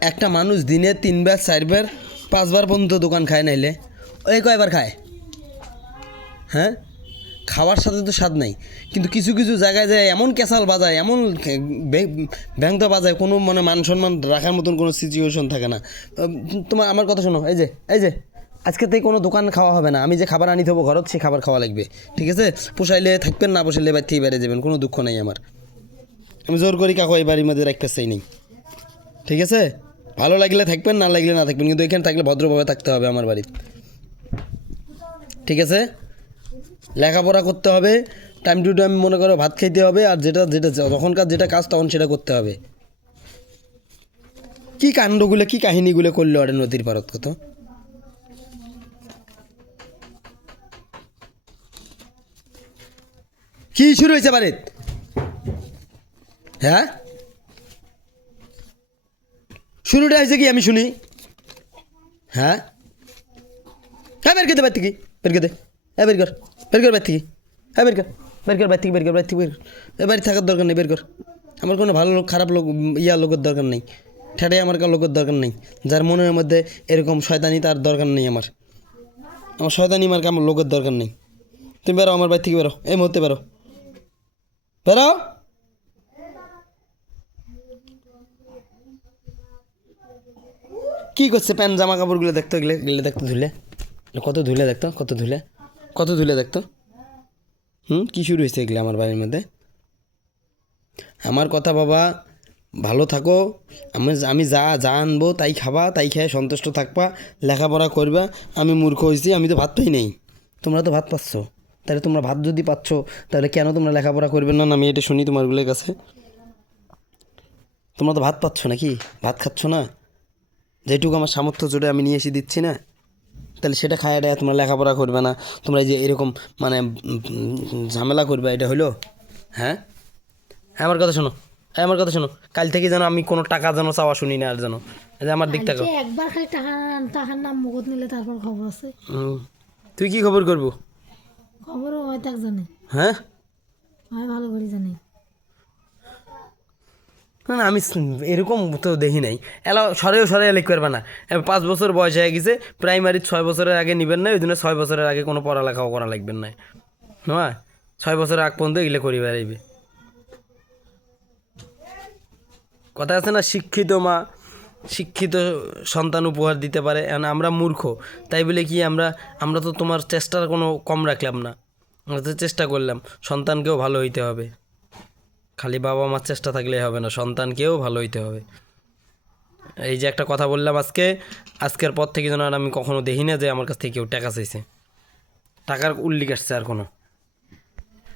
একটা মানুষ দিনে তিনবার, চারবার, পাঁচবার পর্যন্ত দোকান খায় নাইলে। ওই কয়বার খায়? হ্যাঁ? খাওয়ার সাথে তো স্বাদ নাই। কিন্তু কিছু কিছু জায়গায় যায়, এমন ক্যাসাল বাজায়, এমন ব্যাংকটা বাজায়, কোনো মানে মান সম্মান রাখার মতন কোনো সিচুয়েশন থাকে না। তোমার আমার কথা শোনো, এই যে এই যে, আজকে থেকে কোনো দোকান খাওয়া হবে না। আমি যে খাবার আনি দেবো ঘরত, সে খাবার খাওয়া লাগবে। ঠিক আছে? পোষাইলে থাকবেন, না পোষাইলে বাইর থেকে বেড়ে যাবেন, কোনো দুঃখ নাই আমার। আমি জোর করি কাকু, এই বাড়ির মধ্যে রাখতে চাই নেই। ঠিক আছে? ভালো লাগলে থাকবেন, না লাগলে না থাকবেন। কিন্তু এখানে থাকলে ভদ্রভাবে থাকতে হবে আমার বাড়িতে। ঠিক আছে? লেখাপড়া করতে হবে টাইম টু টাইম মনে করো ভাত খাইতে হবে, আর যেটা যেটা, তখনকার যেটা কাজ, তখন সেটা করতে হবে। কি কাণ্ডগুলো, কি কাহিনীগুলো করল আরে নদীর পারত কত? কি শুরু হয়েছে বাড়িত? হ্যাঁ? শুরুটা হয়েছে কি? আমি শুনি। হ্যাঁ? হ্যাঁ বের করতে পারতি কি? বের করতে হ্যাঁ বের কর। বের কর পারতি কি? হ্যাঁ বের কর। বের কর পারতি বের কর পারতি বের এ বাড়ি থাকার দরকার নেই, বের কর। আমার কোনো ভালো লোক, খারাপ লোক, ইয়া লোকের দরকার নেই। ঠেটে আমার কারও লোকের দরকার নেই। যার মনের মধ্যে এরকম শয়তানি, তার দরকার নেই আমার। আমার শয়তানি আমার আমার লোকের দরকার নেই। তুমি বেরো, আমার বাড়ি থেকে বেরো? এই মুহূর্তে বেরো। বেরো? কি করছে প্যান্ট জামা কাপড়গুলো দেখতো এগুলো দেখতো ধুলে? কত ধুলে দেখতো, কত ধুলে? কত ধুলে দেখতো? হুম, কী শুরু হয়েছে এগুলো আমার বাড়ির মধ্যে? আমার কথা বাবা, ভালো থাকো, আমি আমি যা যা আনব তাই খাবা, তাই খেয়ে সন্তুষ্ট থাকবা, লেখাপড়া করবা, আমি মূর্খ হয়েছি, আমি তো ভাত পাই নেই। তোমরা তো ভাত পাচ্ছ। তাহলে তোমরা ভাত যদি পাচ্ছ, তাহলে কেন তোমরা লেখাপড়া করবে? না না, আমি এটা শুনি তোমারগুলোর কাছে। তোমরা তো ভাত পাচ্ছ নাকি? ভাত খাচ্ছ না? যেটুকু আমার সামর্থ্য জোরে আমি নিয়ে এসে দিচ্ছি না? তাহলে সেটা খায় দেয় তোমরা লেখাপড়া করবে না। তোমরা এই যে এরকম মানে ঝামেলা করবে এটা হলো হ্যাঁ? হ্যাঁ আমার কথা শোনো। হ্যাঁ আমার কথা শোনো। কাল থেকে যেন আমি কোনো টাকা যেন চাওয়া শুনি না আর যেন। আমার দিক থাকো একবার খালি টাকা টাকার নাম মুখত নিলে তারপর খবর আছে। তুই কি খবর করব? খবরও হয় তাক জানে। হ্যাঁ? হয় ভালো করে জানে। না না, আমি এরকম তো দেখি নাই। এলা সরেও সরে লিখ করবে না। পাঁচ বছর বয়স হয়ে গেছে প্রাইমারি ছয় বছরের আগে নিবেন না ওই জন্য ছয় বছরের আগে কোনো পড়ালেখাও করা লাগবেন না। হ্যাঁ ছয় বছরের আগ পর্যন্ত এগুলো করি বেড়াইবে। কথা আছে না শিক্ষিত মা শিক্ষিত সন্তান উপহার দিতে পারে আমরা মূর্খ তাই বলে কি আমরা আমরা তো তোমার চেষ্টার কোনো কম রাখলাম না। আমরা তো চেষ্টা করলাম সন্তানকেও ভালো হইতে হবে। খালি বাবা মার চেষ্টা থাকলে হবে না, সন্তানকেও ভালো হইতে হবে। এই যে একটা কথা বললাম আজকে, আজকের পর থেকে যেন আর আমি কখনো দেখি না যে আমার কাছ থেকে কেউ টাকা চাইছে। টাকার উল্লেখ আসছে আর কোনো।